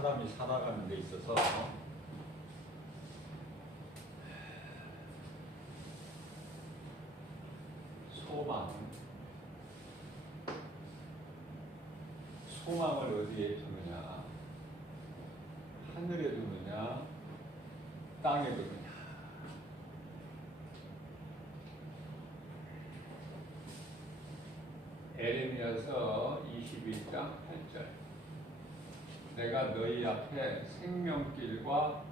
사람이 살아가는 데 있어서 소망을 어디에 두느냐, 하늘에 두느냐, 땅에 두느냐. 에레미야서 21장 8절. 내가 너희 앞에 생명길과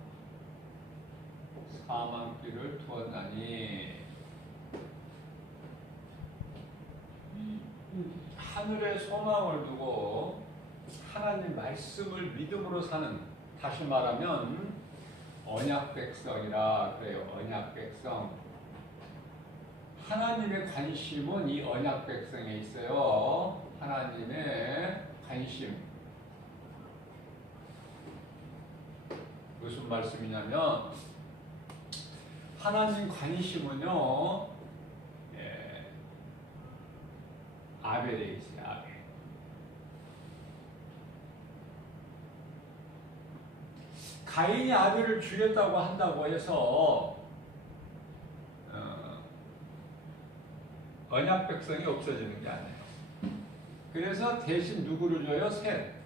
사망길을 두었나니. 하늘에 소망을 두고 하나님 말씀을 믿음으로 사는, 다시 말하면 언약 백성이라 그래요. 언약 백성. 하나님의 관심은 이 언약 백성에 있어요. 하나님의 관심. 무슨 말씀이냐면 하나님 관심은요, 아벨에 있어요. 아벨. 가인이 아벨을 죽였다고 한다고 해서 언약 백성이 없어지는 게 아니에요. 그래서 대신 누구를 줘요? 셋.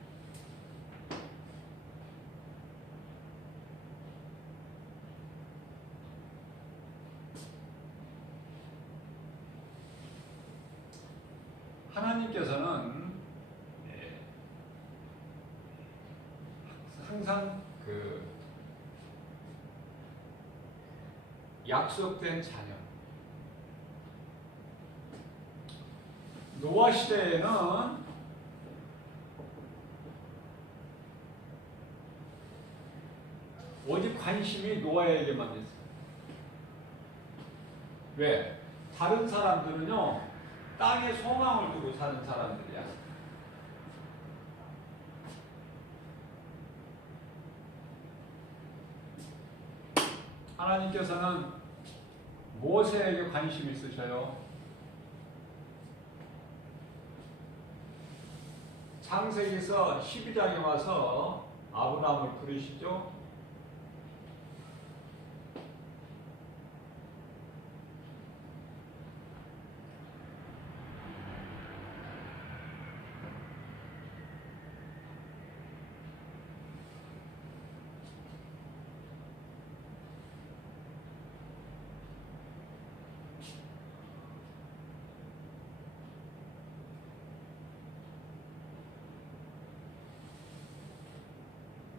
하나님께서는 항상 그 약속된 자녀. 노아 시대에는 오직 관심이 노아에게만 있어요. 왜? 다른 사람들은요, 땅에 소망을 두고 사는 사람들이야. 하나님께서는 모세에게 관심 있으셔요. 창세기서 12장에 와서 아브라함을 부르시죠.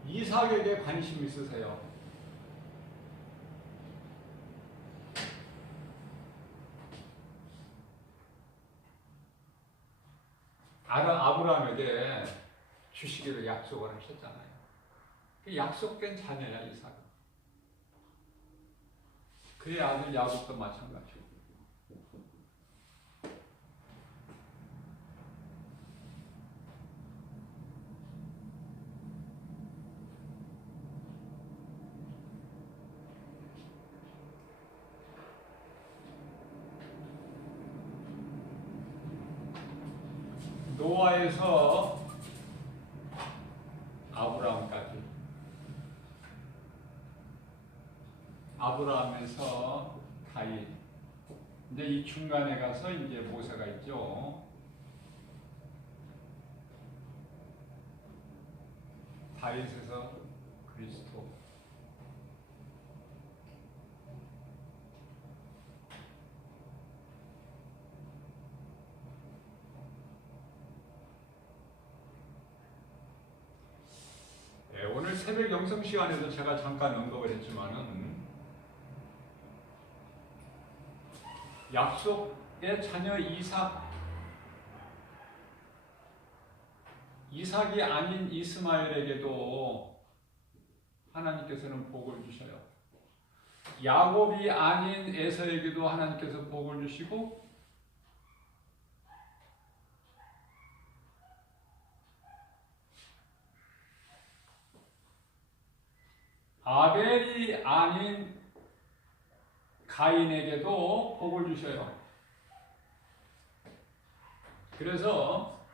이삭에게 관심 있으세요. 아브라함에게 주시기로 약속을 하셨잖아요. 그 약속된 자녀야, 이삭은. 그의 아들 야곱도 마찬가지고. 노아에서 아브라함까지, 아브라함에서 가인, 이제 이 중간에 가서 이제 모세가 있죠. 다윗에서 그리스도. 오늘 새벽 영성 시간에도 제가 잠깐 언급을 했지만은 약속의 자녀 이삭이 아닌 이스마엘에게도 하나님께서는 복을 주셔요. 야곱이 아닌 에서에게도 하나님께서 복을 주시고, 아벨이 아닌 가인에게도 복을 주셔요. 그래서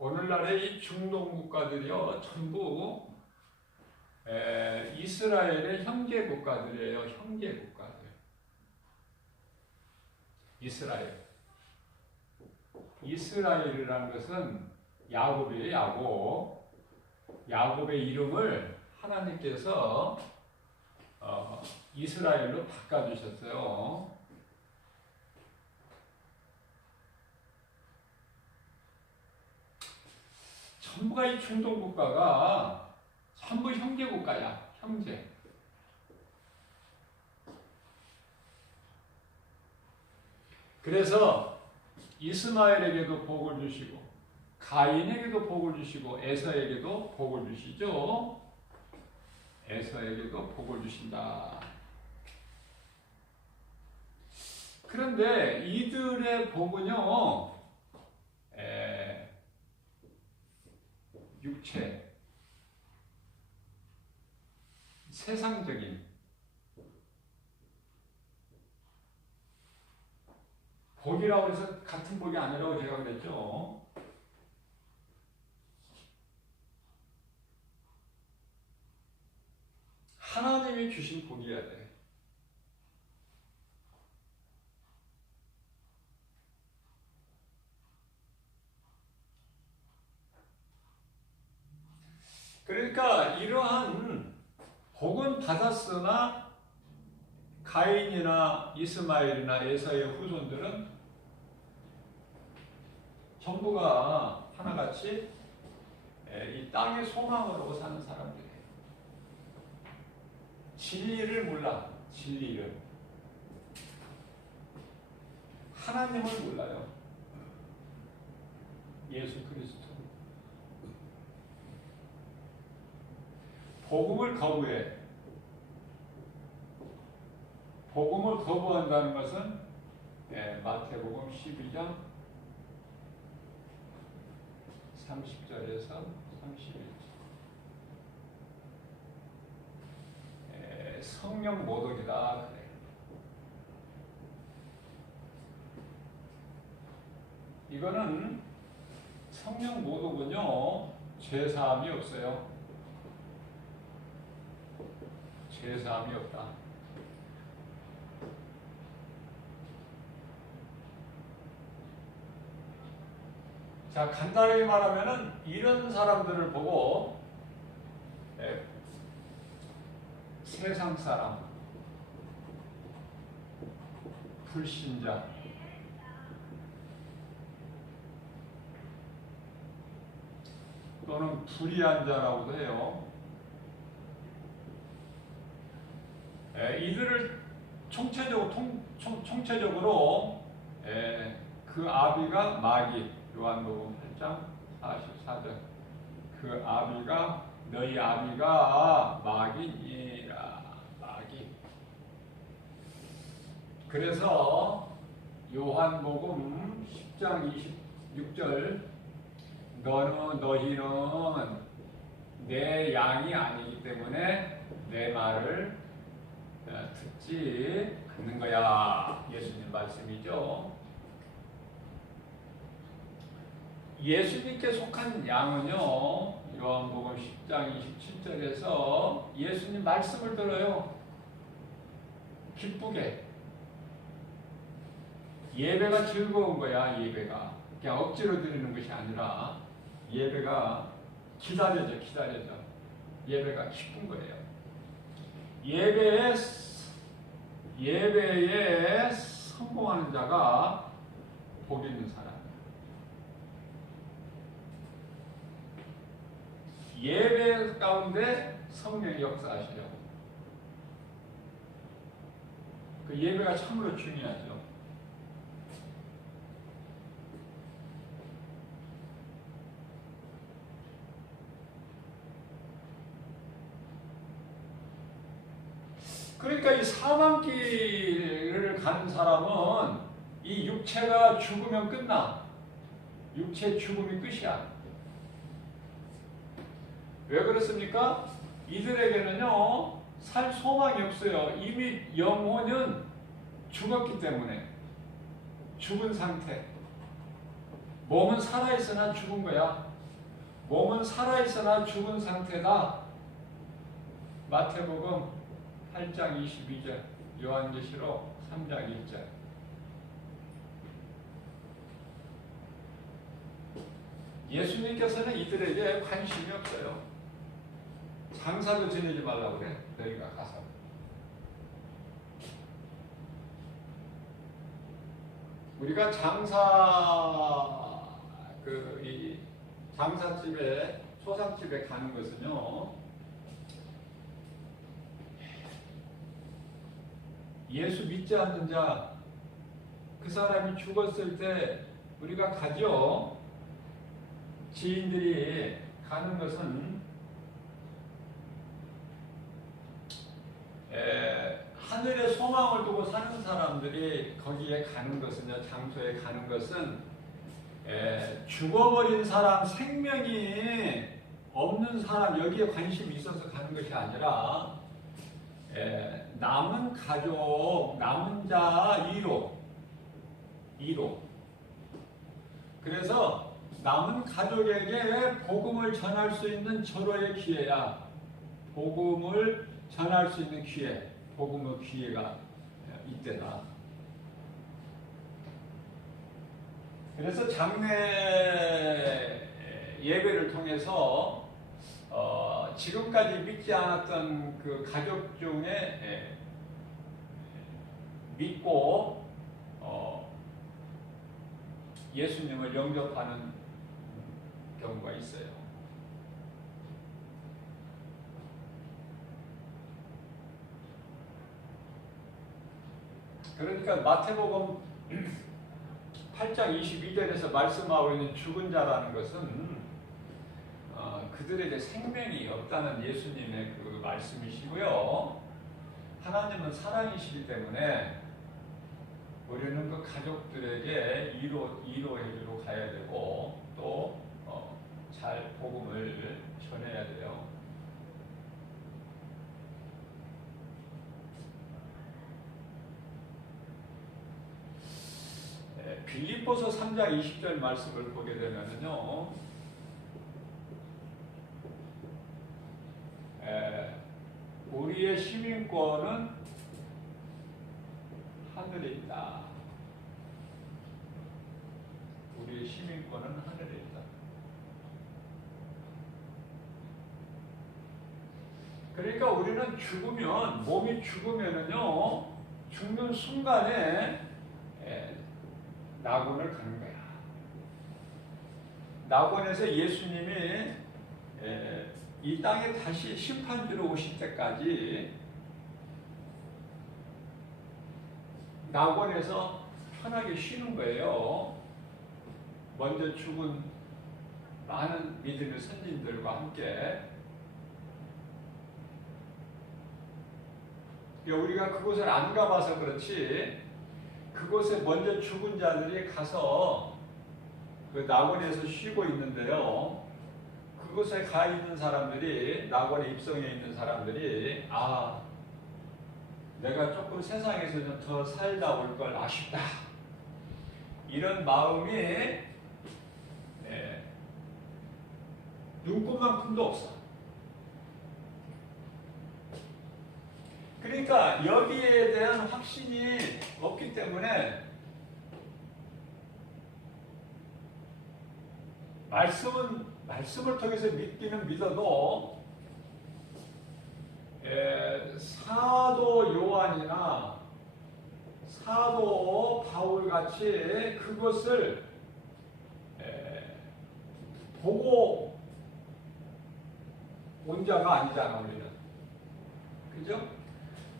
오늘날의 이 중동 국가들이요 전부 이스라엘의 형제 국가들이에요. 형제 국가들. 이스라엘이라는 것은 야곱이에요. 야곱의 이름을 하나님께서 이스라엘로 바꿔주셨어요. 전부가 이 중동 국가가 전부 형제 국가야. 형제. 그래서 이스마엘에게도 복을 주시고 가인에게도 복을 주시고 에서에게도 복을 주시죠. 에서에게도 복을 주신다. 그런데 이들의 복은요, 육체, 세상적인 복이라고 해서 같은 복이 아니라고 제가 그랬죠. 하나님이 주신 복이어야 돼. 그러니까 이러한 복은 받았으나 가인이나 이스마엘이나 에사의 후손들은 전부가 하나같이 이 땅의 소망으로 사는 사람들이에요. 진리를 몰라. 진리를. 하나님을 몰라요. 예수 그리스도. 복음을 거부해. 복음을 거부한다는 것은 마태복음 12장 30절에서 31절. 성령 모독이다 그래. 이거는 성령 모독은요 죄 사함이 없어요. 죄 사함이 없다. 자, 간단하게 말하면은 이런 사람들을 보고 세상 사람, 불신자, 또는 불의한 자라고도 해요. 이들을 총체적으로 그 아비가 마귀, 요한복음 8장 44절. 그 아비가 너희 아비가 마귀니라. 마귀. 그래서 요한복음 10장 26절 너희는 내 양이 아니기 때문에 내 말을 듣지 않는 거야. 예수님 말씀이죠. 예수님께 속한 양은요, 요한복음 10장 27절에서 예수님 말씀을 들어요. 기쁘게. 예배가 즐거운 거야, 예배가. 그냥 억지로 드리는 것이 아니라 예배가 기다려져. 예배가 기쁜 거예요. 예배에 성공하는 자가 복 있는 사람. 예배 가운데 성령이 역사하시려고. 그 예배가 참으로 중요하죠. 그러니까 이 사망길을 가는 사람은 이 육체가 죽으면 끝나. 육체 죽음이 끝이야. 왜 그렇습니까? 이들에게는요, 살 소망이 없어요. 이미 영혼은 죽었기 때문에. 죽은 상태. 몸은 살아있으나 죽은 거야. 몸은 살아있으나 죽은 상태다. 마태복음 8장 22절, 요한계시록 3장 1절. 예수님께서는 이들에게 관심이 없어요. 장사도 지내지 말라고 그래. 너희가 가서. 우리가 이 장사집에, 소상집에 가는 것은요, 예수 믿지 않는 자, 그 사람이 죽었을 때 우리가 가죠. 지인들이 가는 것은 하늘의 소망을 두고 사는 사람들이 거기에 가는 것은요, 장소에 가는 것은 죽어버린 사람, 생명이 없는 사람, 여기에 관심이 있어서 가는 것이 아니라 남은 가족, 남은 자 2로. 그래서 남은 가족에게 복음을 전할 수 있는 절호의 기회야. 복음을 전할 수 있는 기회, 복음의 기회가 이때다. 그래서 장례 예배를 통해서 지금까지 믿지 않았던 그 가족 중에 믿고 예수님을 영접하는 경우가 있어요. 그러니까 마태복음 8장 22절에서 말씀하고 있는 죽은 자라는 것은 그들에게 생명이 없다는 예수님의 그 말씀이시고요. 하나님은 사랑이시기 때문에 우리는 그 가족들에게 위로해주러 가야 되고 또 잘 복음을 전해야 돼요. 빌립보서 3장 20절 말씀을 보게 되면은요, 우리의 시민권은 하늘에 있다. 우리의 시민권은 하늘에 있다. 그러니까 우리는 죽으면, 몸이 죽으면은요, 죽는 순간에 낙원을 가는 거야. 낙원에서 예수님이 이 땅에 다시 심판주로 오실 때까지 낙원에서 편하게 쉬는 거예요. 먼저 죽은 많은 믿음의 선진들과 함께. 우리가 그곳을 안 가봐서 그렇지, 그곳에 먼저 죽은 자들이 가서 그 낙원에서 쉬고 있는데요. 그곳에 가 있는 사람들이, 낙원에 입성해 있는 사람들이, 내가 조금 세상에서 좀 더 살다 올 걸 아쉽다, 이런 마음이 눈꽃만큼도 없어. 그러니까 여기에 대한 확신이 없기 때문에 말씀을 통해서 믿기는 믿어도 사도 요한이나 사도 바울 같이 그것을 보고 온 자가 아니잖아, 우리는. 그죠?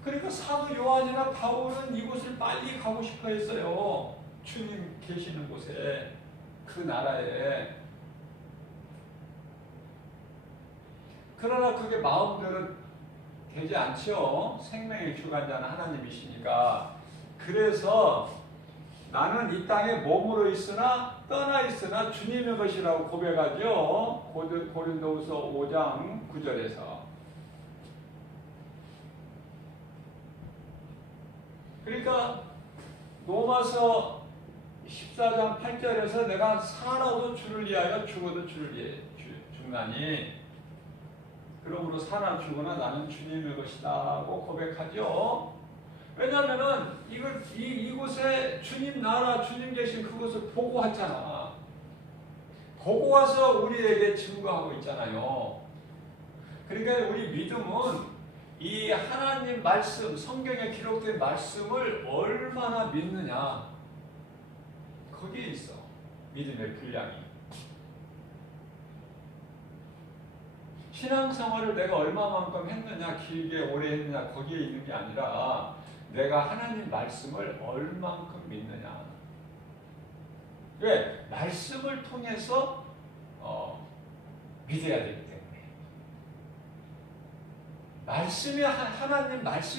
그러니까 사도 요한이나 바울은 이곳을 빨리 가고 싶어 했어요. 주님 계시는 곳에, 그 나라에. 그러나 그게 마음대로 되지 않죠. 생명의 주관자는 하나님이시니까. 그래서 나는 이 땅에 머물러 있으나 떠나 있으나 주님의 것이라고 고백하죠. 고린도후서 5장 9절에서. 그러니까 로마서 14장 8절에서 내가 살아도 주를 위하여 죽어도 주를 위해 죽는 죽나니 그러므로 사나 죽으나 나는 주님의 것이다고 고백하죠. 왜냐하면은 이곳에 주님 나라 주님 계신 그곳을 보고 왔잖아. 보고 와서 우리에게 증거하고 있잖아요. 그러니까 우리 믿음은 이 하나님 말씀, 성경에 기록된 말씀을 얼마나 믿느냐, 거기에 있어 믿음의 분량이. 신앙생활을 내가 얼마만큼 했느냐, 길게 오래 했느냐, 거기에 있는 게 아니라 내가 하나님 말씀을 얼만큼 믿느냐. 왜? 말씀을 통해서 믿어야 되기 때문에. 말씀이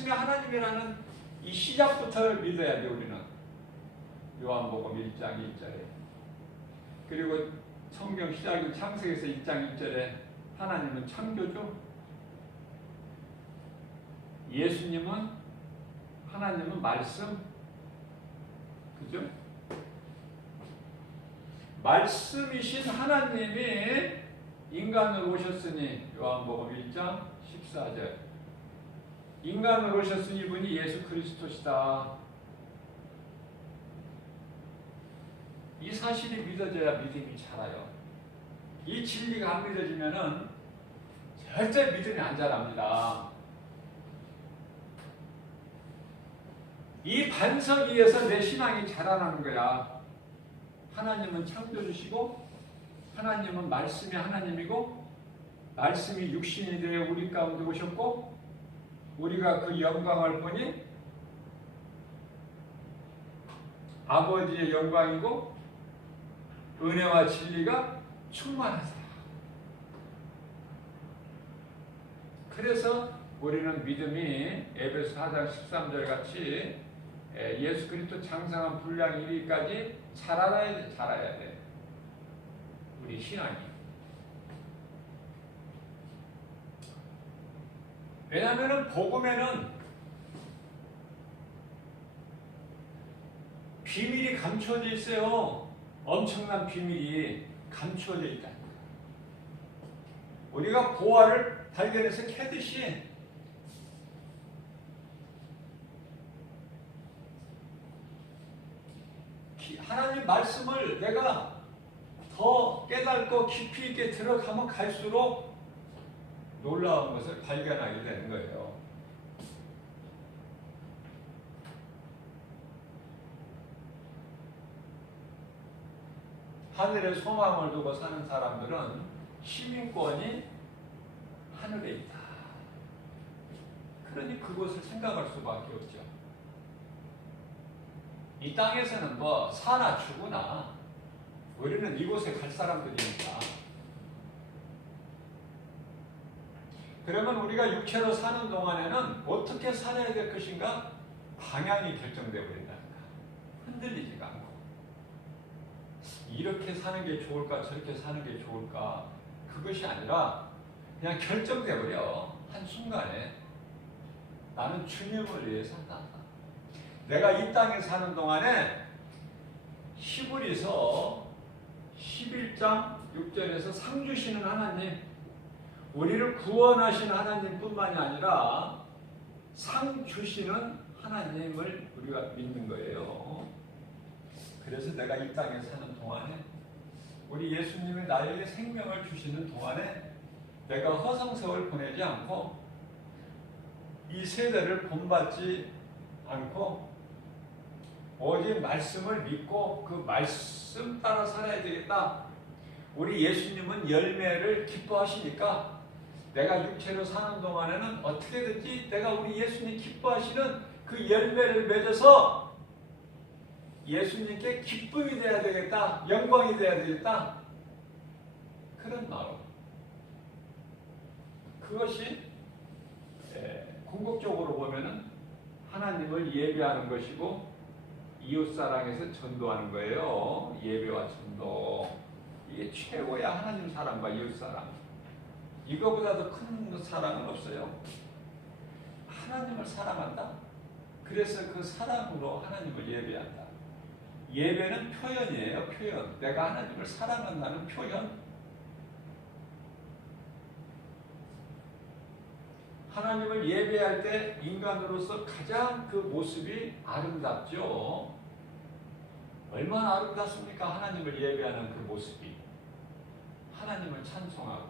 하나님이라는 이 시작부터 믿어야 돼, 우리는. 요한복음 1장 1절에. 그리고 성경 시작인 창세기에서 1장 1절에 하나님은 창조주, 하나님은 말씀, 그죠? 말씀이신 하나님이 인간으로 오셨으니, 요한복음 1장 14절. 인간으로 오셨으니 이분이 예수 그리스도시다. 이 사실이 믿어져야 믿음이 자라요. 이 진리가 안 믿어지면은 절대 믿음이 안 자랍니다. 이 반석 위에서 내 신앙이 자라나는 거야. 하나님은 창조주시고, 하나님은 말씀이 하나님이고, 말씀이 육신이 되어 우리 가운데 오셨고, 우리가 그 영광을 보니 아버지의 영광이고 은혜와 진리가 충만하다. 그래서 우리는 믿음이 에베소 4장 13절 같이 예수 그리스도 장성한 분량 이르기까지 자라야 돼. 우리 신앙이. 왜냐하면 복음에는 비밀이 감춰져 있어요. 엄청난 비밀이 감춰져 있다. 우리가 보화를 발견해서 캐듯이 하나님 말씀을 내가 더 깨닫고 깊이 있게 들어가면 갈수록 놀라운 것을 발견하게 되는 거예요. 하늘에 소망을 두고 사는 사람들은 시민권이 하늘에 있다. 그러니 그것을 생각할 수밖에 없죠. 이 땅에서는 뭐 사나 죽으나 우리는 이곳에 갈 사람들이니까. 그러면 우리가 육체로 사는 동안에는 어떻게 살아야 될 것인가? 방향이 결정되어 버린다니까. 흔들리지가 않고. 이렇게 사는 게 좋을까? 저렇게 사는 게 좋을까? 그것이 아니라 그냥 결정되어 버려. 한순간에. 나는 주님을 위해 산다. 내가 이 땅에 사는 동안에 히브리서 11장 6절에서 상 주시는 하나님, 우리를 구원하시는 하나님뿐만이 아니라 상 주시는 하나님을 우리가 믿는 거예요. 그래서 내가 이 땅에 사는 동안에 우리 예수님이 나에게 생명을 주시는 동안에 내가 허송세월 보내지 않고 이 세대를 본받지 않고 오직 말씀을 믿고 그 말씀 따라 살아야 되겠다. 우리 예수님은 열매를 기뻐하시니까 내가 육체로 사는 동안에는 어떻게든지 내가 우리 예수님 기뻐하시는 그 열매를 맺어서 예수님께 기쁨이 되어야 되겠다. 영광이 되어야 되겠다. 그런 마음. 그것이 궁극적으로 보면은 하나님을 예배하는 것이고 이웃사랑에서 전도하는 거예요. 예배와 전도. 이게 최고야. 하나님 사랑과 이웃사랑. 이거보다도 큰 사랑은 없어요. 하나님을 사랑한다? 그래서 그 사랑으로 하나님을 예배한다. 예배는 표현이에요. 표현. 내가 하나님을 사랑한다는 표현. 하나님을 예배할 때 인간으로서 가장 그 모습이 아름답죠. 얼마나 아름답습니까? 하나님을 예배하는 그 모습이. 하나님을 찬송하고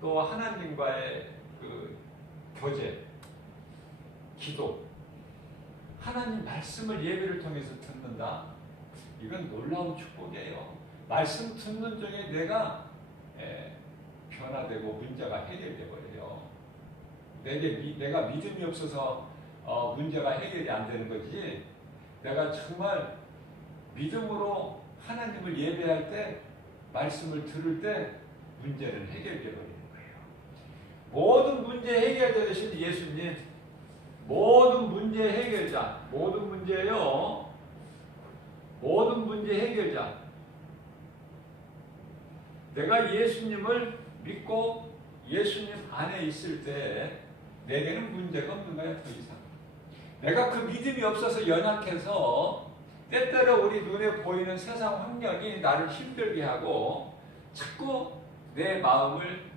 또 하나님과의 그 교제, 기도, 하나님 말씀을 예배를 통해서 듣는다. 이건 놀라운 축복이에요. 말씀 듣는 중에 내가 변화되고 문제가 해결돼 버려요. 내가 믿음이 없어서 문제가 해결이 안 되는 거지. 내가 정말 믿음으로 하나님을 예배할 때, 말씀을 들을 때 문제는 해결돼 버리는 거예요. 모든 문제 해결자 되신 예수님, 모든 문제 해결자, 모든 문제요. 모든 문제 해결자. 내가 예수님을 믿고 예수님 안에 있을 때 내게는 문제가 없는 거야, 더 이상. 내가 그 믿음이 없어서 연약해서 때때로 우리 눈에 보이는 세상 환경이 나를 힘들게 하고 자꾸 내 마음을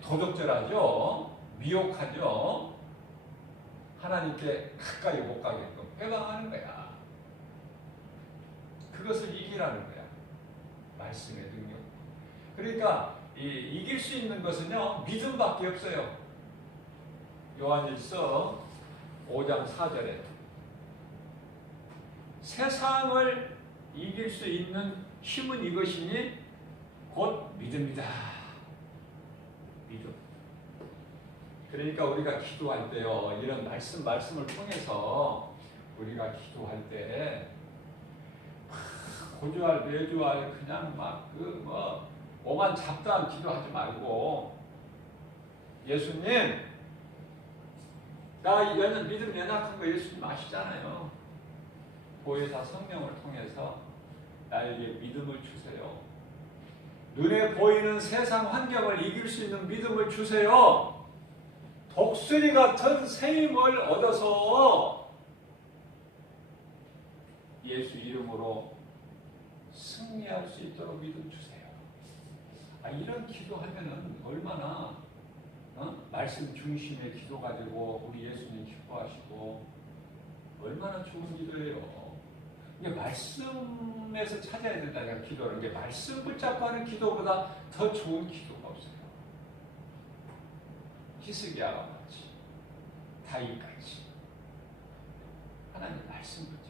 도적질하죠. 미혹하죠. 하나님께 가까이 못 가게끔 회방하는 거야. 그것을 이기라는 거야. 말씀의 능력. 그러니까 이길 수 있는 것은요, 믿음밖에 없어요. 요한일서 5장 4절에 세상을 이길 수 있는 힘은 이것이니 곧 믿음이다. 믿음. 그러니까 우리가 기도할 때요, 이런 말씀을 통해서 우리가 기도할 때 고주할 외주할 그냥 막 오만 잡다한 기도하지 말고, 예수님, 나 믿음 연약한 거 예수님 아시잖아요. 보혜사 성령을 통해서 나에게 믿음을 주세요. 눈에 보이는 세상 환경을 이길 수 있는 믿음을 주세요. 독수리 같은 새 힘을 얻어서 예수 이름으로 승리할 수 있도록 믿음 주세요. 이런 기도하면은 얼마나 말씀 중심의 기도 가지고 우리 예수님 기뻐하시고 얼마나 좋은 기도예요. 이게 말씀에서 찾아야 된다는 기도는, 게 말씀 붙잡고 하는 기도보다 더 좋은 기도가 없어요. 히스기야와 같이, 다윗같이 하나님 말씀 붙잡고.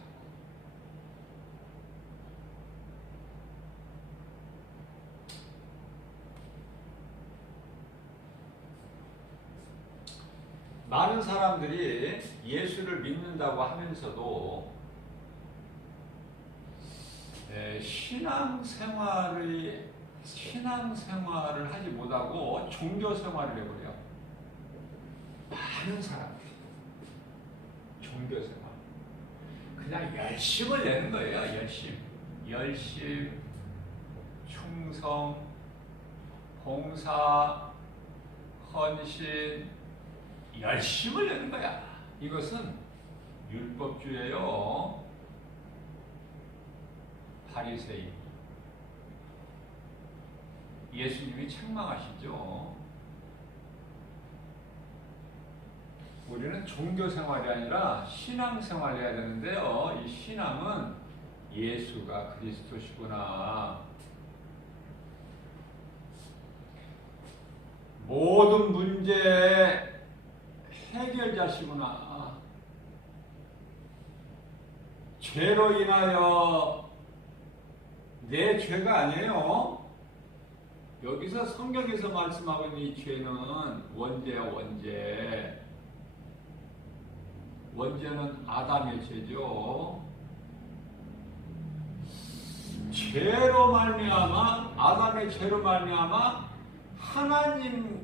많은 사람들이 예수를 믿는다고 하면서도 신앙생활을 하지 못하고 종교생활을 해버려요. 많은 사람들이 종교생활 그냥 열심을 내는 거예요. 열심, 충성, 봉사, 헌신, 열심을 내는 거야. 이것은 율법주의예요. 바리새인. 예수님이 책망하시죠. 우리는 종교생활이 아니라 신앙생활을 해야 되는데요. 이 신앙은 예수가 그리스도시구나. 모든 문제 해결자시구나. 죄로 인하여, 내 죄가 아니에요. 여기서 성경에서 말씀하고 있는 이 죄는 원죄야, 원죄. 원죄는 아담의 죄죠. 죄로 말미암아, 아담의 죄로 말미암아 하나님을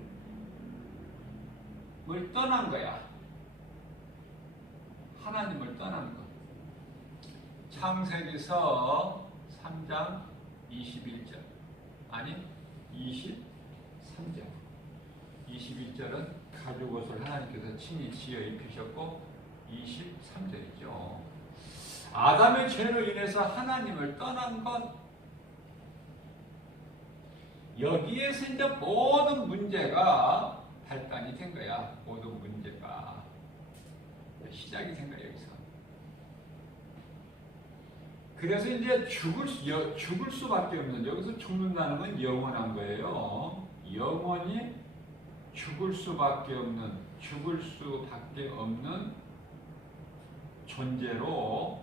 떠난 거야. 하나님을 떠난 거. 창세기서 3장 21절. 아니, 23절. 21절은 가죽 옷을 하나님께서 친히 지어 입히셨고, 23절이죠. 아담의 죄로 인해서 하나님을 떠난 것. 여기에서 이제 모든 문제가 발단이 된 거야. 모든 문제가 시작이 된 거야 여기서. 그래서 이제 죽을 수밖에 없는, 여기서 죽는다는 건 영원한 거예요. 영원히 죽을 수밖에 없는 존재로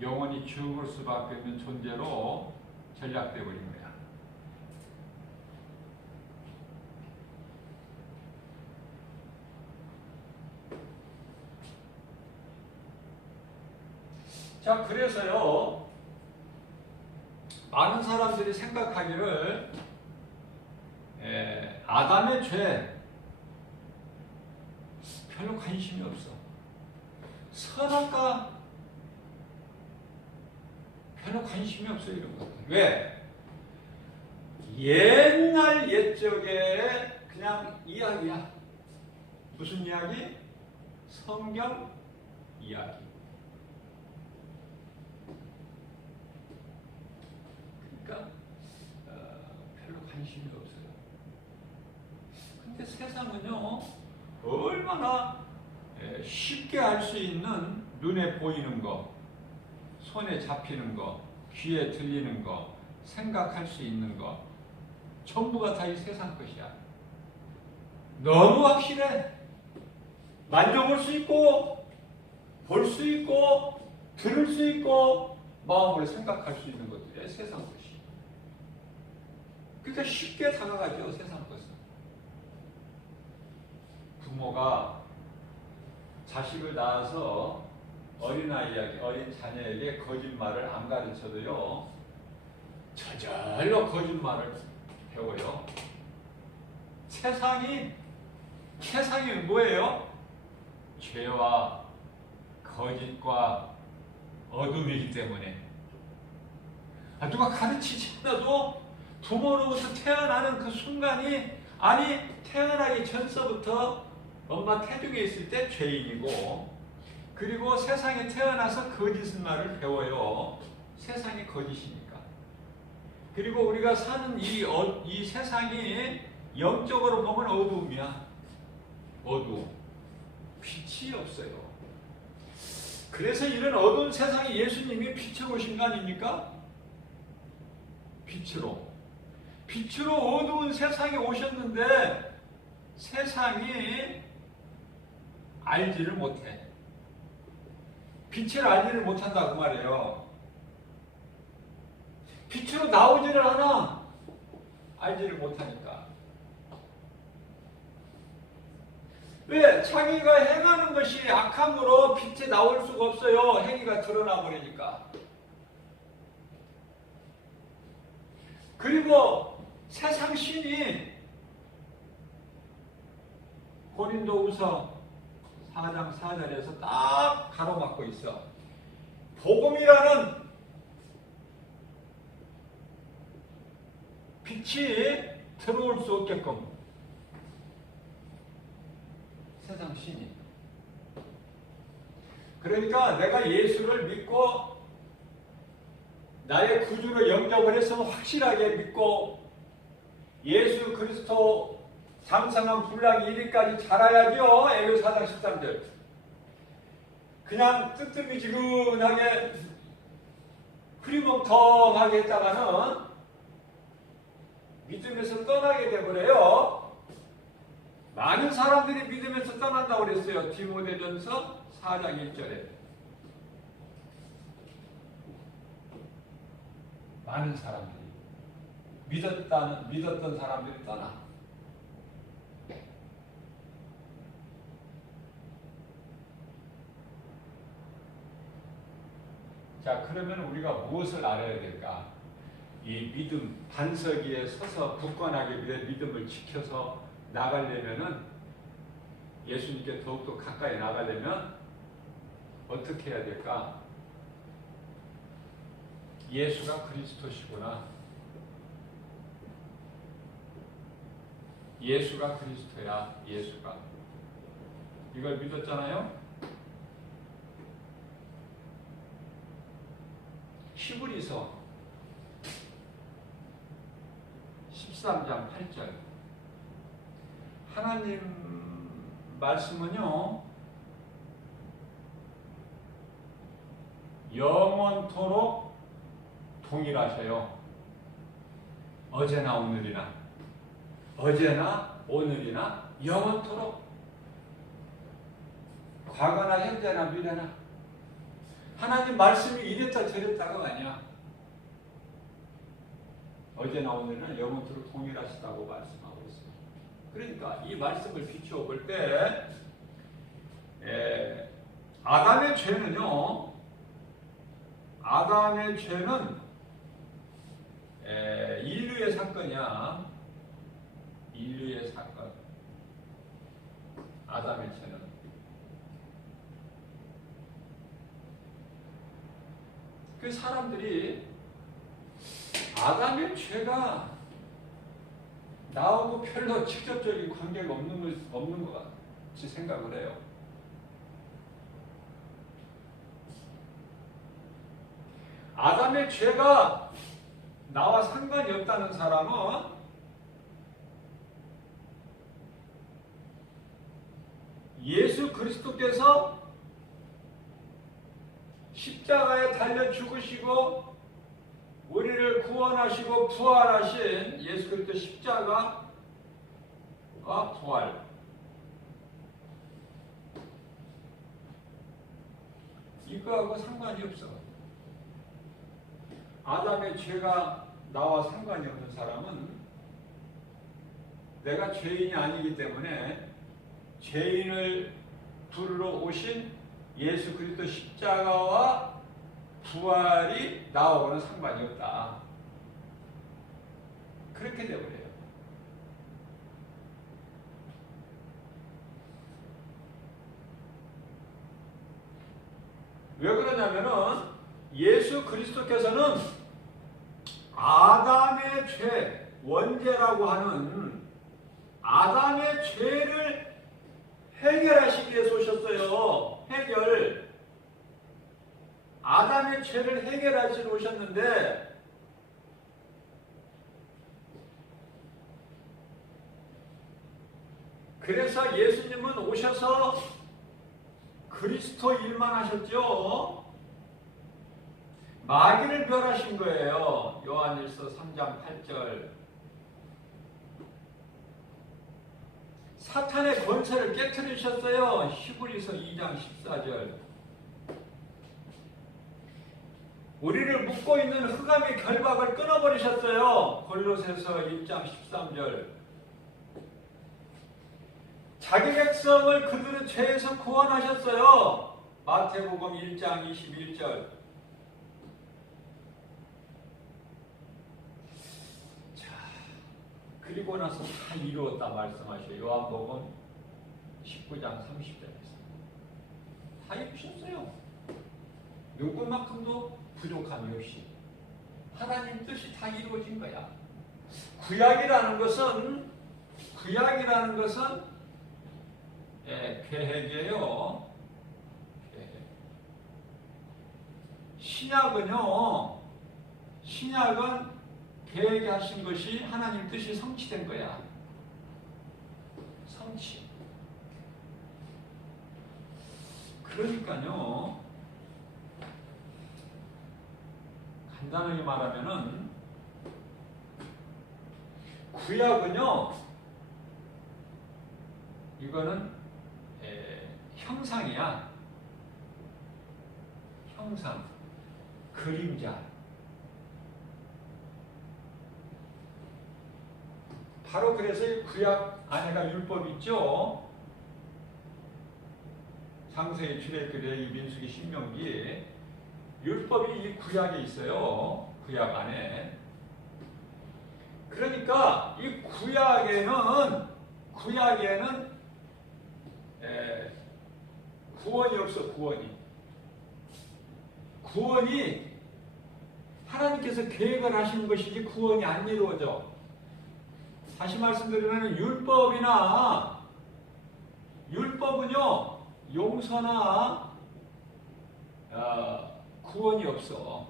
영원히 죽을 수밖에 없는 존재로 전락되어 버린 거야. 자, 그래서요, 많은 사람들이 생각하기를 아담의 죄 별로 관심이 없어. 선악과 별로 관심이 없어, 이런 거. 왜? 옛날 옛적에 그냥 이야기야. 무슨 이야기? 성경 이야기. 그러니까 별로 관심이 없어요. 근데 세상은요, 얼마나 쉽게 알 수 있는, 눈에 보이는 거, 손에 잡히는 거, 귀에 들리는 거, 생각할 수 있는 거, 전부가 다 이 세상 것이야. 너무 확실해. 만져볼 수 있고, 볼 수 있고, 들을 수 있고, 마음으로 생각할 수 있는 것들이 세상 것이. 그러니까 쉽게 다가가죠, 세상 것은. 부모가 자식을 낳아서 어린 자녀에게 거짓말을 안 가르쳐도요, 저절로 거짓말을 배워요. 세상이 뭐예요? 죄와 거짓과 어둠이기 때문에. 누가 가르치지 않아도 부모로부터 태어나는 그 순간이, 태어나기 전서부터 엄마 태중에 있을 때 죄인이고, 그리고 세상에 태어나서 거짓말을 배워요. 세상이 거짓이니까. 그리고 우리가 사는 이 세상이 영적으로 보면 어두움이야. 어두움. 빛이 없어요. 그래서 이런 어두운 세상에 예수님이 빛으로 오신 거 아닙니까? 빛으로 어두운 세상에 오셨는데 세상이 알지를 못해. 빛을 알지를 못한다고 말이에요. 빛으로 나오지를 않아. 알지를 못하니까. 왜? 자기가 행하는 것이 악함으로 빛에 나올 수가 없어요. 행위가 드러나 버리니까. 그리고 세상 신이 고린도후서 4장 4절에서 딱 가로막고 있어. 복음이라는 빛이 들어올 수 없게끔 세상 신이. 그러니까 내가 예수를 믿고 나의 구주로 영접을 했으면 확실하게 믿고 예수 그리스도 장성한 분량이 이리까지 자라야죠. 에베소 4장 13절. 그냥 뜨뜻미지근하게 흐리멍텅하게 했다가는 믿음에서 떠나게 되버려요. 많은 사람들이 믿음에서 떠난다고 그랬어요. 디모데전서 4장 1절에. 많은 사람들이 믿었던 사람들이 떠나. 자, 그러면 우리가 무엇을 알아야 될까? 이 믿음, 반석 위에 서서 굳건하게 믿음을 지켜서 나가려면은, 예수님께 더욱더 가까이 나가려면 어떻게 해야 될까? 예수가 그리스도시구나. 예수가 그리스도야. 예수가. 이걸 믿었잖아요? 히브리서 13장 8절. 하나님 말씀은요, 영원토록 동일하셔요. 어제나 오늘이나, 어제나 오늘이나 영원토록. 과거나 현재나 미래나. 하나님 말씀이 이랬다 저랬다가 아니야. 어제나 오늘이나 영원토록 동일하시다고 말씀하고 있어요. 그러니까 이 말씀을 비추어 볼 때 아담의 죄는요, 아담의 죄는 인류의 사건이야. 인류의 사건. 아담의 죄는. 그 사람들이 아담의 죄가 나하고 별로 직접적인 관계가 없는 것 같이 생각을 해요. 아담의 죄가 나와 상관이 없다는 사람은 예수 그리스도께서 십자가에 달려 죽으시고 우리를 구원하시고 부활하신 예수 그리스도 십자가와 부활, 이거하고 상관이 없어. 아담의 죄가 나와 상관이 없는 사람은 내가 죄인이 아니기 때문에 죄인을 부르러 오신 예수 그리스도 십자가와 부활이 나하고는 상관이 없다. 그렇게 되어버려요. 왜 그러냐면은 예수 그리스도께서는 아담의 죄, 원죄라고 하는 아담의 죄를 해결하시기 위해서 오셨어요. 해결. 아담의 죄를 해결하시러 오셨는데 그래서 예수님은 오셔서 그리스도 일만 하셨죠. 마귀를 멸하신 거예요. 요한일서 3장 8절. 사탄의 권세를 깨트리셨어요. 히브리서 2장 14절. 우리를 묶고 있는 흑암의 결박을 끊어버리셨어요. 골로새서 1장 13절. 자기 백성을 그들의 죄에서 구원하셨어요. 마태복음 1장 21절. 자, 그리고 나서 다 이루었다 말씀하셔요. 요한복음 19장 30절에서. 다 이루셨어요. 누구만큼도 부족함이 없이 하나님 뜻이 다 이루어진 거야. 구약이라는 것은 계획이에요. 계획. 신약은 계획하신 것이 하나님 뜻이 성취된 거야. 성취. 그러니까요, 간단하게 말하면은 구약은요, 이거는 형상이야. 형상, 그림자. 바로 그래서 이 구약 안에가 율법이 있죠. 창세기, 출애굽기, 레위기, 민수기, 신명기. 율법이 이 구약에 있어요. 구약 안에. 그러니까 이 구약에는 구원이 없어. 구원이 하나님께서 계획을 하시는 것이지 구원이 안 이루어져. 다시 말씀드리면 율법은요, 용서나 구원이 없어.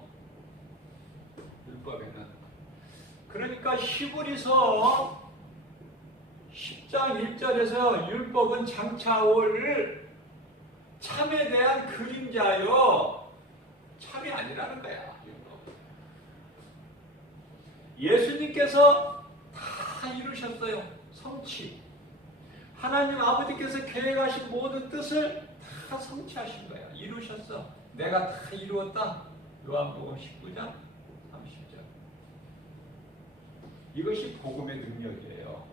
율법에는. 그러니까 히브리서 10장 1절에서 율법은 장차 올 참에 대한 그림자요, 참이 아니라는 거야. 예수님께서 다 이루셨어요. 성취. 하나님 아버지께서 계획하신 모든 뜻을 다 성취하신 거야. 이루셨어. 내가 다 이루었다. 요한복음 19장 30절. 이것이 복음의 능력이에요.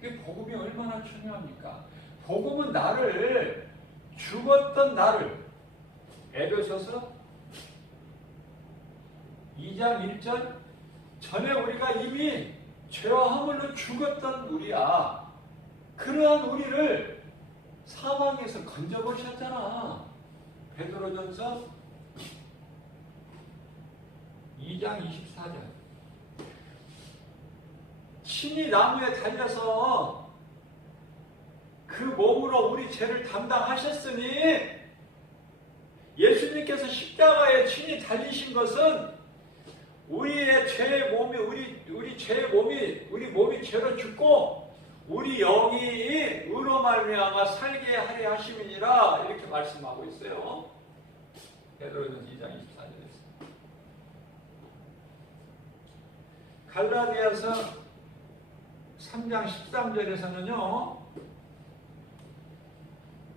그게 복음이 얼마나 중요합니까? 복음은 나를, 죽었던 나를, 에베소서 2장 1절, 전에 우리가 이미 죄와 허물로 죽었던 우리야. 그러한 우리를 사망에서 건져보셨잖아. 베드로전서 2장 24절. 친히 나무에 달려서 그 몸으로 우리 죄를 담당하셨으니, 예수님께서 십자가에 친히 달리신 것은 우리의 죄의 몸이, 우리 죄의 몸이, 우리 몸이 죄로 죽고 우리 영이 의로 말미암아 살게 하려 하심이니라, 이렇게 말씀하고 있어요. 베드로전서 2장 24절에서. 갈라디아서 3장 13절에서는요,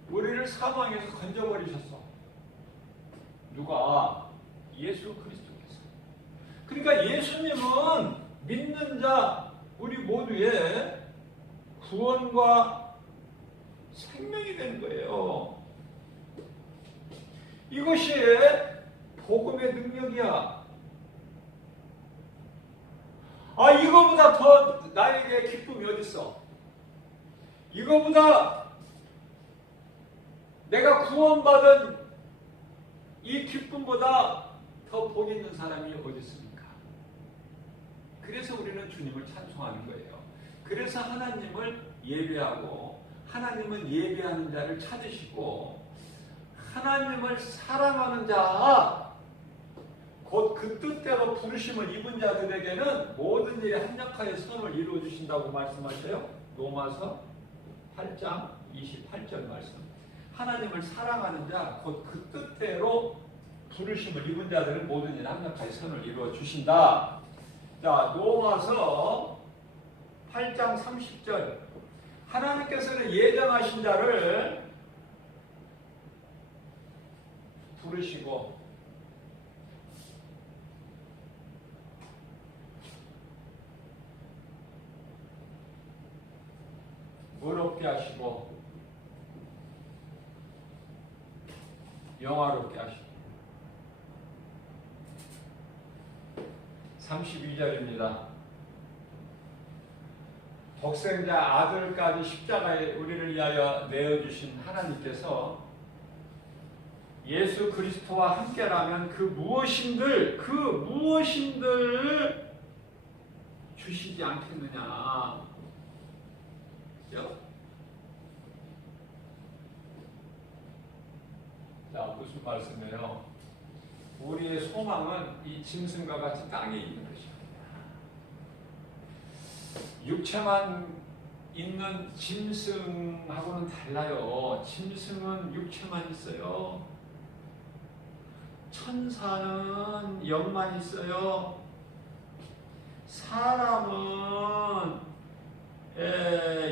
우리를 사망에서 건져버리셨어. 누가? 예수 그리스도께서. 그러니까 예수님은 믿는 자 우리 모두의 구원과 생명이 되는 거예요. 이것이 복음의 능력이야. 이거보다 더 나에게 기쁨이 어딨어? 이거보다 내가 구원받은 이 기쁨보다 더 복 있는 사람이 어디 있습니까? 그래서 우리는 주님을 찬송하는 거예요. 그래서 하나님을 예배하고, 하나님은 예배하는 자를 찾으시고, 하나님을 사랑하는 자, 곧 그 뜻대로 부르심을 입은 자들에게는 모든 일에 합력하여 선을 이루어 주신다고 말씀하셔요. 로마서 8장 28절 말씀. 하나님을 사랑하는 자, 곧 그 뜻대로 부르심을 입은 자들은 모든 일에 합력하여 선을 이루어 주신다. 자, 로마서 8장 30절. 하나님께서는 예정하신 자를 부르시고 의롭게 하시고 영화롭게 하시고. 32절입니다. 독생자 아들까지 십자가에 우리를 위하여 내어주신 하나님께서 예수 그리스도와 함께라면 그 무엇인들 주시지 않겠느냐. 그죠? 자, 무슨 말씀이에요? 우리의 소망은 이 짐승과 같이 땅에 있는 것입니다. 육체만 있는 짐승하고는 달라요. 짐승은 육체만 있어요. 천사는 영만 있어요. 사람은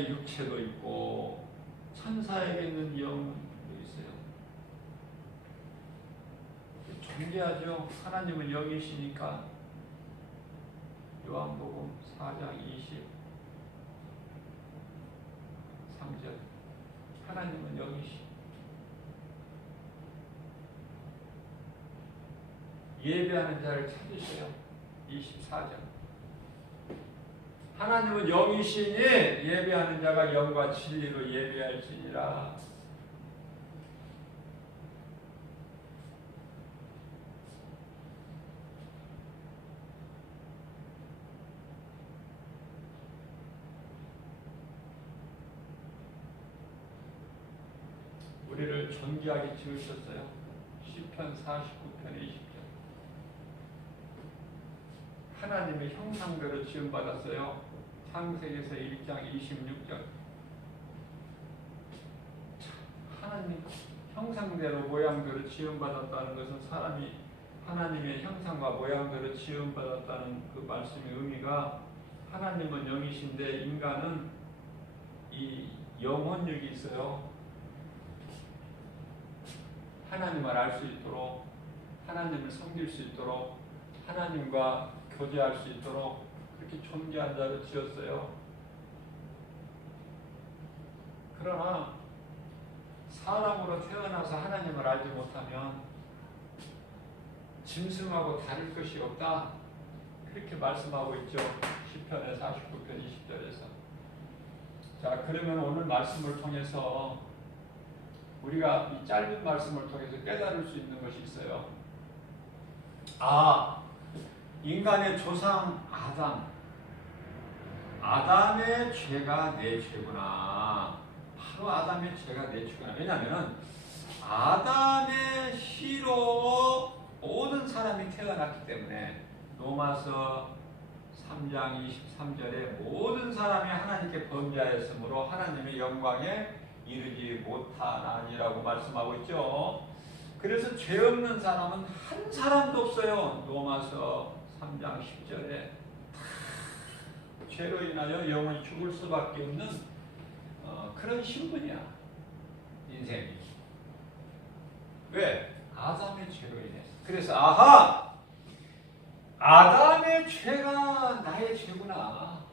육체도 있고 천사에게는 영도 있어요. 존재하죠. 하나님은 영이시니까. 요한복음 4장 23절. 하나님은 영이시. 예배하는 자를 찾으세요. 24절. 하나님은 영이시니 예배하는 자가 영과 진리로 예배할지니라. 우리를 존귀하게 지으셨어요. 시편 49편의 20절. 하나님의 형상대로 지음받았어요. 창세기에서 1장 26절. 하나님 형상대로 모양대로 지음받았다는 것은 사람이 하나님의 형상과 모양대로 지음받았다는 그 말씀의 의미가 하나님은 영이신데 인간은 이 영혼력이 있어요. 하나님을 알 수 있도록, 하나님을 섬길 수 있도록, 하나님과 교제할 수 있도록 그렇게 존귀한 자로 지었어요. 그러나 사람으로 태어나서 하나님을 알지 못하면 짐승하고 다를 것이 없다. 그렇게 말씀하고 있죠. 시편의 49편 20절에서. 자, 그러면 오늘 말씀을 통해서 우리가 이 짧은 말씀을 통해서 깨달을 수 있는 것이 있어요. 인간의 조상 아담의 죄가 내 죄구나. 바로 아담의 죄가 내 죄구나. 왜냐하면 아담의 씨로 모든 사람이 태어났기 때문에 로마서 3장 23절에 모든 사람이 하나님께 범죄하였으므로 하나님의 영광에 이르지 못하나니라고 말씀하고 있죠. 그래서 죄 없는 사람은 한 사람도 없어요. 로마서 3장 10절에 죄로 인하여 영원히 죽을 수밖에 없는 그런 신분이야. 인생이. 왜? 아담의 죄로 인해서. 그래서 아담의 죄가 나의 죄구나.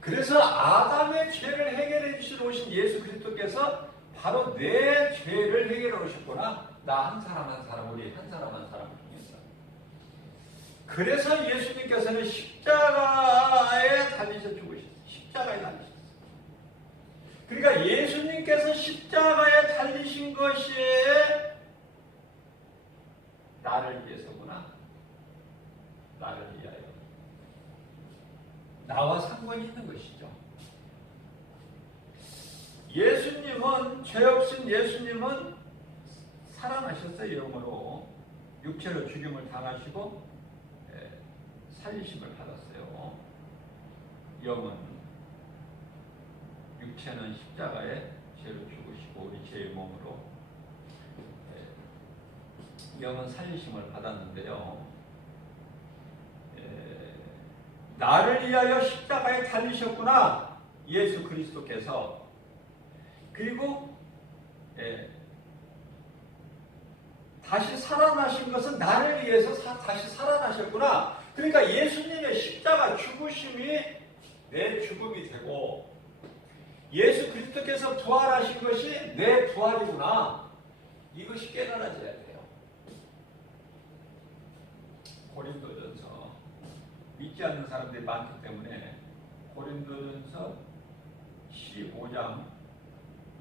그래서 아담의 죄를 해결해 주시러 오신 예수 그리스도께서 바로 내 죄를 해결해 오셨구나. 나 한 사람 한 사람, 우리 한 사람 한 사람을 통해서. 그래서 예수님께서는 십자가에 달리셔 죽으셨어요. 십자가에 달리셨어요. 그러니까 예수님께서 십자가에 달리신 것이 나를 위해서구나. 나를 위하여. 나와 상관이 있는 것이죠. 예수님은, 죄 없은 예수님은 살아나셨어요. 영으로. 육체로 죽임을 당하시고 살리심을 받았어요. 영은, 육체는 십자가에 죄로 죽으시고 우리 죄의 몸으로, 영은 살리심을 받았는데요. 나를 위하여 십자가에 달리셨구나. 예수 그리스도께서. 그리고 다시 살아나신 것은 나를 위해서 다시 살아나셨구나. 그러니까 예수님의 십자가 죽으심이 내 죽음이 되고 예수 그리스도께서 부활하신 것이 내 부활이구나. 이것이 깨달아져야 돼요. 고린도전서 믿지 않는 사람들이 많기 때문에 고린도전서 15장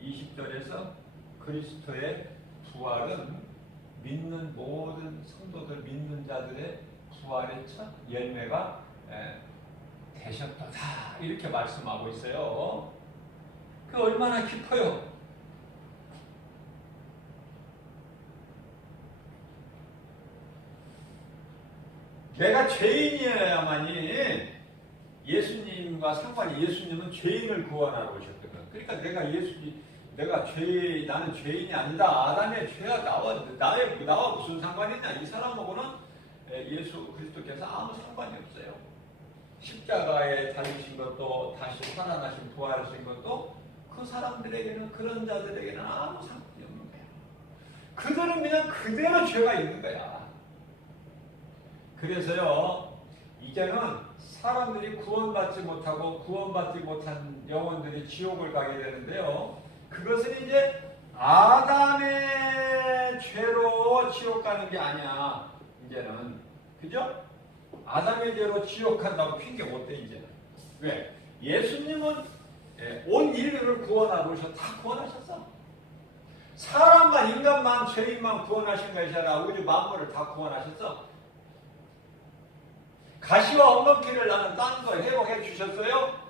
20절에서 그리스도의 부활은 믿는 모든 성도들, 믿는 자들의 부활의 첫 열매가 되셨도다. 이렇게 말씀하고 있어요. 그 얼마나 깊어요. 내가 죄인이어야만이 예수님과 상관이, 예수님은 죄인을 구원하러 오셨거든. 그러니까 나는 죄인이 아니다. 아담의 죄가 나와 무슨 상관이 있냐. 이 사람하고는 예수 그리스도께서 아무 상관이 없어요. 십자가에 달리신 것도 다시 살아나신 부활하신 것도 그 사람들에게는, 그런 자들에게는 아무 상관이 없는 거야. 그들은 그냥 그대로 죄가 있는 거야. 그래서요, 이제는 사람들이 구원받지 못하고 구원받지 못한 영혼들이 지옥을 가게 되는데요. 그것은 이제 아담의 죄로 지옥 가는 게 아니야. 이제는. 그죠? 아담의 죄로 지옥 간다고 핑계 못 대, 이제는. 왜? 예수님은 온 인류를 구원하러 오셔. 다 구원하셨어. 사람만, 인간만, 죄인만 구원하신 것이 아니라 우주 만물을 다 구원하셨어. 가시와 엉겅퀴를 나는 딴 거 회복해 주셨어요?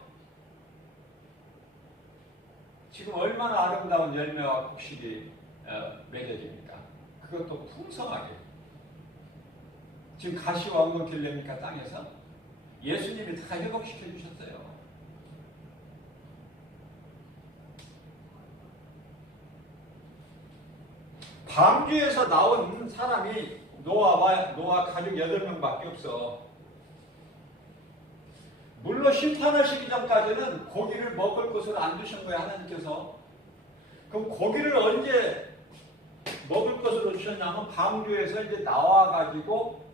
지금 얼마나 아름다운 열매와 곡식이 맺어집니까? 그것도 풍성하게. 지금 가시와 엉겅길래입니까? 땅에서 예수님이 다 회복시켜 주셨어요. 방주에서 나온 사람이 노아 가족 8명밖에 없어. 물론 심판하시기 전까지는 고기를 먹을 것으로 안 주신 거야, 하나님께서. 그럼 고기를 언제 먹을 것으로 주셨냐면 방주에서 이제 나와가지고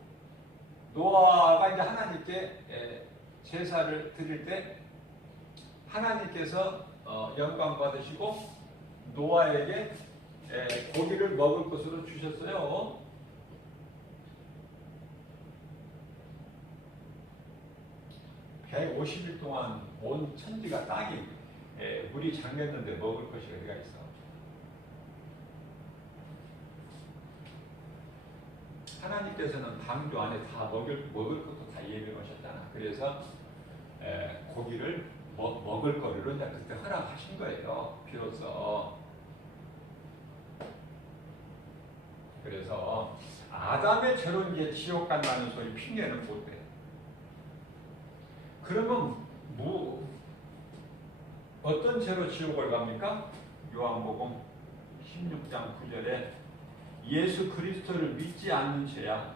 노아가 이제 하나님께 제사를 드릴 때 하나님께서 영광 받으시고 노아에게 고기를 먹을 것으로 주셨어요. 150일 동안 온 천지가 땅이 물이 잠겼는데 먹을 것이 어디가 있어? 하나님께서는 방주 안에 다 먹을 것도 다 예비하셨잖아. 그래서 고기를 먹을 거리로 이제 그때 허락하신 거예요. 비로소. 그래서 아담의 죄로 이제 지옥 간다는 소리 핑계는 못 돼. 그러면 어떤 죄로 지옥을 갑니까? 요한복음 16장 9절에 예수 그리스도를 믿지 않는 죄야.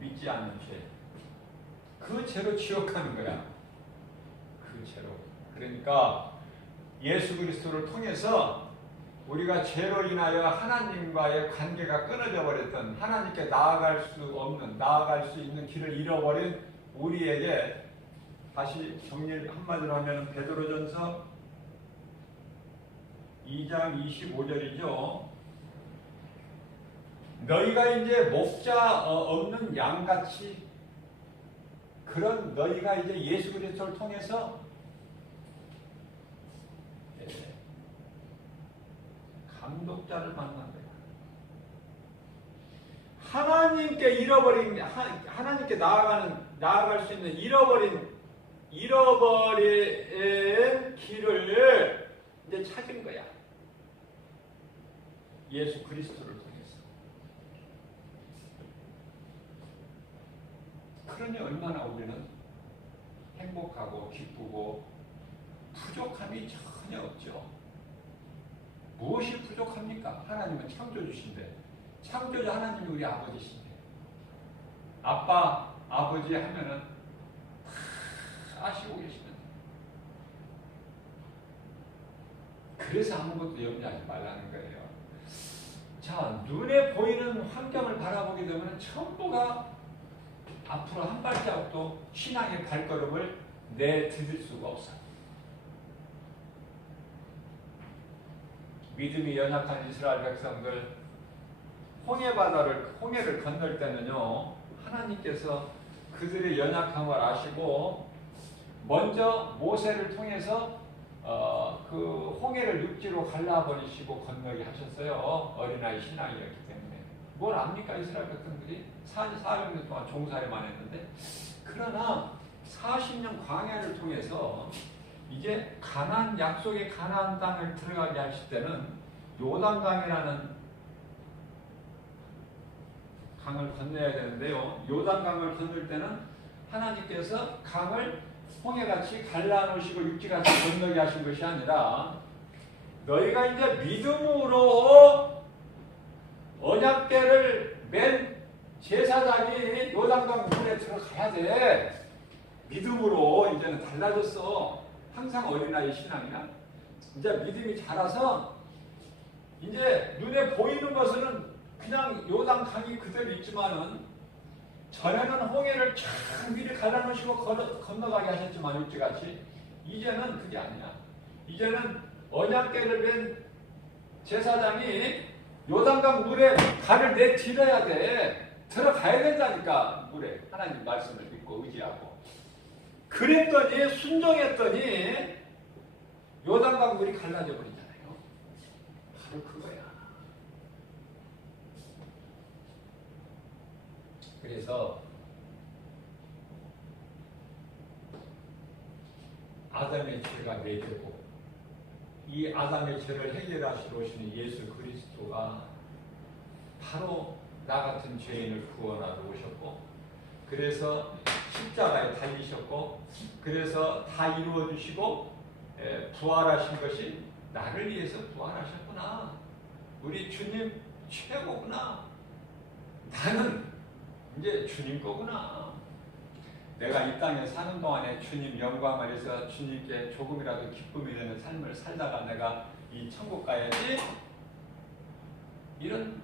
믿지 않는 죄. 그 죄로 지옥 가는 거야. 그 죄로. 그러니까 예수 그리스도를 통해서 우리가 죄로 인하여 하나님과의 관계가 끊어져 버렸던, 하나님께 나아갈 수 있는 길을 잃어버린 우리에게, 다시 정리 한마디로 하면 베드로전서 2장 25절이죠. 너희가 이제 목자 없는 양같이, 그런 너희가 이제 예수 그리스도를 통해서 감독자를 만난 거야. 하나님께 잃어버린, 하나님께 나아갈 수 있는 잃어버린 길을 이제 찾은 거야. 예수 그리스도를 통해서. 그러니 얼마나 우리는 행복하고 기쁘고 부족함이 전혀 없죠. 무엇이 부족합니까? 하나님은 창조주신데, 창조주 하나님이 우리 아버지신데, 아빠, 아버지 하면은 다 아시고 계시는데, 그래서 아무것도 염려하지 말라는 거예요. 자, 눈에 보이는 환경을 바라보게 되면 전부가 앞으로 한 발자국도 신앙의 발걸음을 내디딜 수가 없어요. 믿음이 연약한 이스라엘 백성들, 홍해를 건널 때는요, 하나님께서 그들의 연약함을 아시고 먼저 모세를 통해서 그 홍해를 육지로 갈라버리시고 건너게 하셨어요. 어린아이 신앙이었기 때문에. 뭘 압니까? 이스라엘 백성들이 400년 동안 종살이만 했는데. 그러나 40년 광야를 통해서 이제 약속의 가나안 땅을 들어가게 하실 때는 요단강이라는 강을 건너야 되는데요. 요단강을 건널 때는 하나님께서 강을 홍해같이 갈라놓으시고 육지같이 건너게 하신 것이 아니라, 너희가 이제 믿음으로 언약궤를 맨 제사장이 요단강 물에 들어가야 돼. 믿음으로 이제는 달라졌어. 항상 어린아이 신앙이야. 이제 믿음이 자라서 이제 눈에 보이는 것은 그냥 요단 강이 그대로 있지만은, 전에는 홍해를 쫙 미리 갈라놓으시고 건너가게 하셨지만 육지같이, 이제는 그게 아니야. 이제는 언약궤를 맨 제사장이 요단강 물에 발을 내디뎌야 돼. 들어가야 된다니까. 물에 하나님 말씀을 믿고 의지하고. 그랬더니, 순종했더니 요단강 물이 갈라져 버리잖아요. 바로 그거야. 그래서 아담의 죄가 내 죄고, 이 아담의 죄를 해결하시러 오시는 예수 그리스도가 바로 나 같은 죄인을 구원하러 오셨고, 그래서 십자가에 달리셨고, 그래서 다 이루어 주시고 부활하신 것이 나를 위해서 부활하셨구나. 우리 주님 최고구나. 나는 이제 주님 거구나. 내가 이 땅에 사는 동안에 주님 영광을 해서 주님께 조금이라도 기쁨이 되는 삶을 살다가 내가 이 천국 가야지, 이런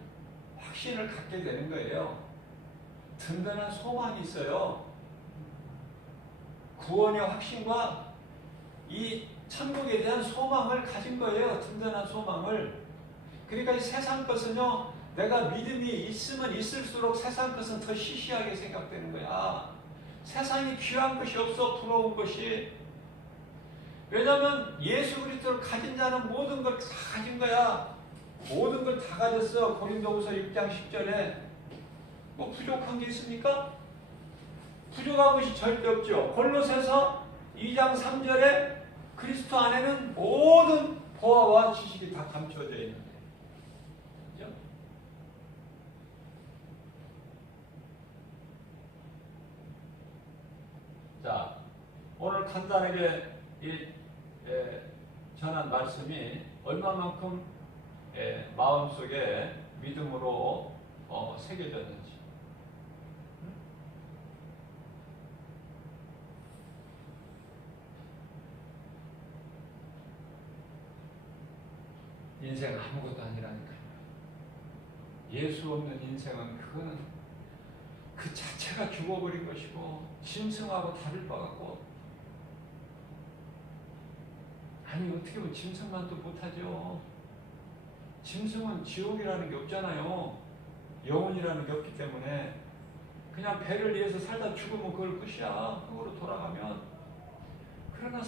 확신을 갖게 되는 거예요. 든든한 소망이 있어요. 구원의 확신과 이 천국에 대한 소망을 가진 거예요. 든든한 소망을. 그러니까 이 세상 것은요, 내가 믿음이 있으면 있을수록 세상 것은 더 시시하게 생각되는 거야. 세상에 귀한 것이 없어, 부러운 것이. 왜냐하면 예수 그리스도를 가진 자는 모든 걸 다 가진 거야. 모든 걸 다 가졌어. 고린도후서 6장 10절에. 뭐 부족한 게 있습니까? 부족한 것이 절대 없죠. 골로새서 2장 3절에 그리스도 안에는 모든 보화와 지식이 다 감춰져 있는데. 그죠? 자, 오늘 간단하게 전한 말씀이 얼마만큼 마음속에 믿음으로 새겨졌는지. 인생 아무것도 아니라니까요. 예수 없는 인생은 그거는 그 자체가 죽어버린 것이고 짐승하고 다를 바 같고, 아니 어떻게 보면 짐승만도 못하죠. 짐승은 지옥이라는 게 없잖아요. 영혼이라는 게 없기 때문에 그냥 배를 위해서 살다 죽으면 그걸 끝이야. 흙으로 돌아가면. 그러나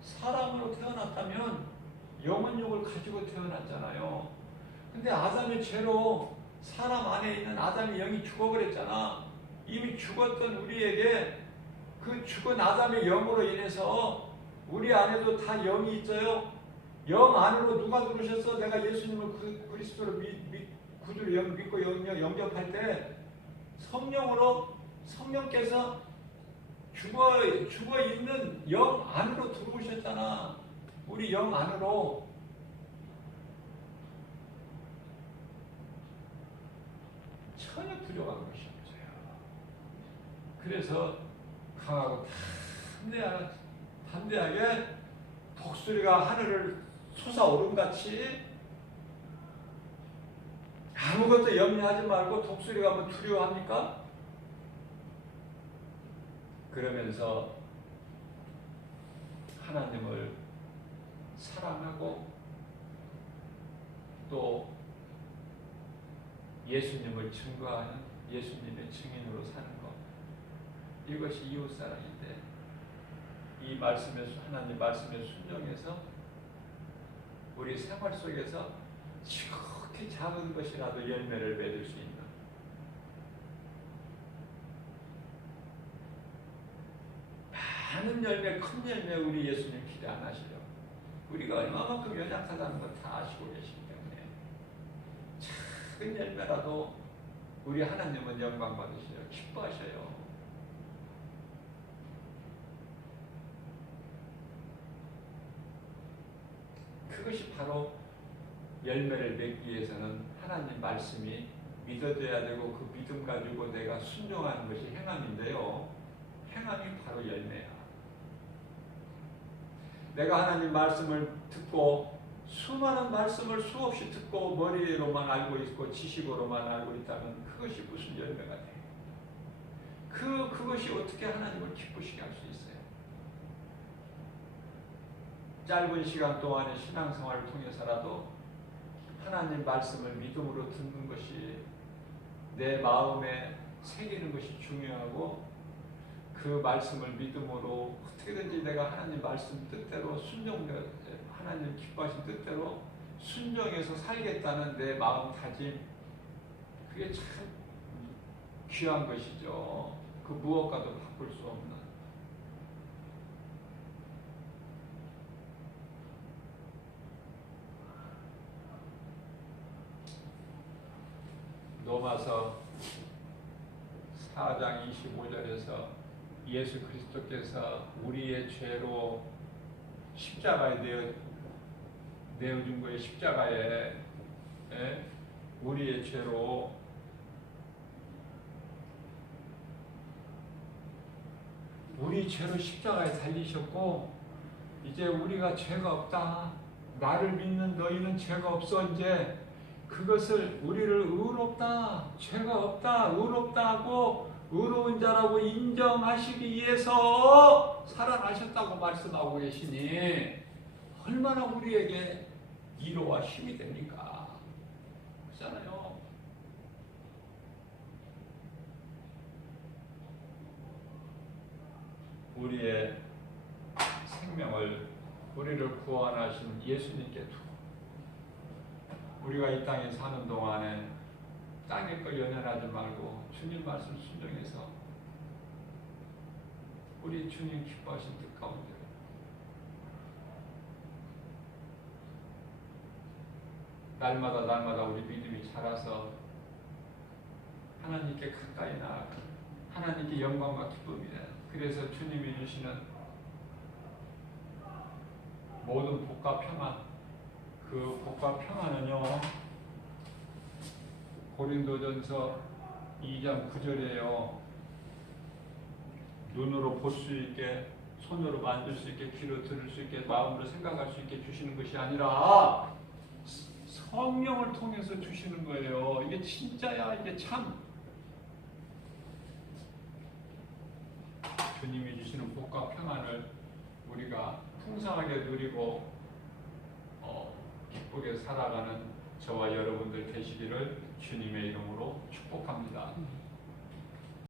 사람으로 태어났다면 영혼육을 가지고 태어났잖아요. 근데 아담의 죄로 사람 안에 있는 아담의 영이 죽어버렸잖아. 이미 죽었던 우리에게 그 죽은 아담의 영으로 인해서 우리 안에도 다 영이 있어요. 영 안으로 누가 들어오셨어? 내가 예수님을 그리스도로 구주로 믿고 영접할 때 성령께서 죽어 있는 영 안으로 들어오셨잖아. 우리 영 안으로. 전혀 부족한 것이 없어요. 그래서 강하고 담대하게 독수리가 하늘을 솟아오름같이 아무것도 염려하지 말고, 독수리가 뭐 두려워합니까? 그러면서 하나님을 사랑하고 또 예수님을 증거하는 예수님의 증인으로 사는 것, 이것이 이웃사랑인데, 이 하나님 말씀에 순종해서 우리 생활 속에서 지극히 작은 것이라도 열매를 맺을 수 있는, 많은 열매, 큰 열매 우리 예수님 기대 안 하시려. 우리가 얼마만큼 연약하다는 걸 다 아시고 계시기 때문에 작은 열매라도 우리 하나님은 영광 받으시려 기뻐하셔요. 그것이 바로 열매를 맺기 위해서는 하나님 말씀이 믿어져야 되고, 그 믿음 가지고 내가 순종하는 것이 행함인데요. 행함이 바로 열매야. 내가 하나님 말씀을 듣고 수많은 말씀을 수없이 듣고 머리로만 알고 있고 지식으로만 알고 있다면 그것이 무슨 열매가 돼? 그것이 어떻게 하나님을 기쁘시게 할 수 있어요? 짧은 시간 동안의 신앙생활을 통해서라도 하나님 말씀을 믿음으로 듣는 것이, 내 마음에 새기는 것이 중요하고, 그 말씀을 믿음으로 어떻게든지 내가 하나님 말씀 뜻대로 하나님 기뻐하신 뜻대로 순종해서 살겠다는 내 마음다짐, 그게 참 귀한 것이죠. 그 무엇과도 바꿀 수 없는. 로마서 4장 25절에서 예수 그리스도께서 우리의 죄로 십자가에 내어준 거예요. 십자가에 우리의 죄로 우리 죄로 십자가에 달리셨고 이제 우리가 죄가 없다. 나를 믿는 너희는 죄가 없어. 이제 그것을 우리를 의롭다. 죄가 없다. 의롭다 하고 의로운 자라고 인정하시기 위해서 살아나셨다고 말씀하고 계시니 얼마나 우리에게 위로와 힘이 됩니까? 그렇잖아요. 우리의 생명을 우리를 구원하신 예수님께 두고 우리가 이 땅에 사는 동안에 땅의 거 연연하지 말고 주님 말씀 순종해서 우리 주님 기뻐하신 뜻 가운데 날마다 우리 믿음이 자라서 하나님께 가까이 나아가 하나님께 영광과 기쁨이다. 그래서 주님이 주시는 모든 복과 평안, 그 복과 평안은요 고린도전서 2장 9절이에요. 눈으로 볼 수 있게, 손으로 만질 수 있게, 귀로 들을 수 있게, 마음으로 생각할 수 있게 주시는 것이 아니라 성령을 통해서 주시는 거예요. 이게 진짜야. 이게 참 주님이 주시는 복과 평안을 우리가 풍성하게 누리고 기쁘게 살아가는 저와 여러분들 되시기를 주님의 이름으로